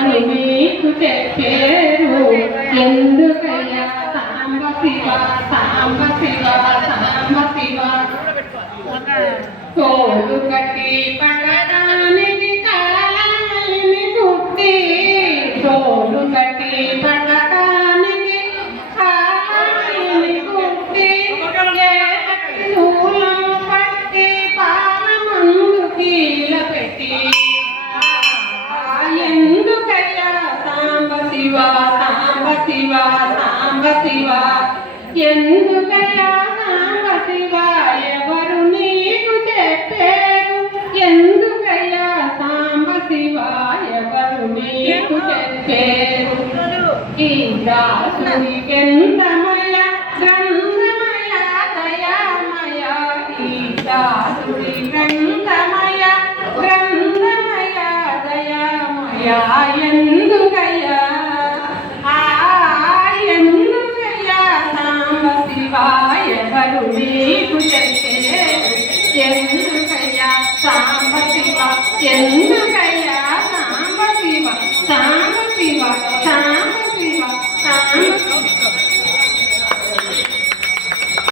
శివ మీకు చెప్పేరు ఎందుకయ్యా? సాంబ శివ సాంబ శివ సాంబ శివ తోడు కట్టి పడడానికి కాలని చుట్టి తోడు కట్టి పడ శివ సాంబ శివ సాంబ శివ. ఎందుకయ్యా సాంబ శివ? ఎవరు నీకు చెప్పారు? ఎందుకయ్యా సాంబ శివ? ఎవరు నీకు చెప్పారు? ఈ దాసుడికెంతమయ గ్రంథమయ దయామయ ఈ దయామయ? ఎందుకయ్యా ఆ ఎందుకయ్యా సాంబ శివ ఎవరు నీకు ఎందుకయ్యా సాంబ ఎందుకయ్యా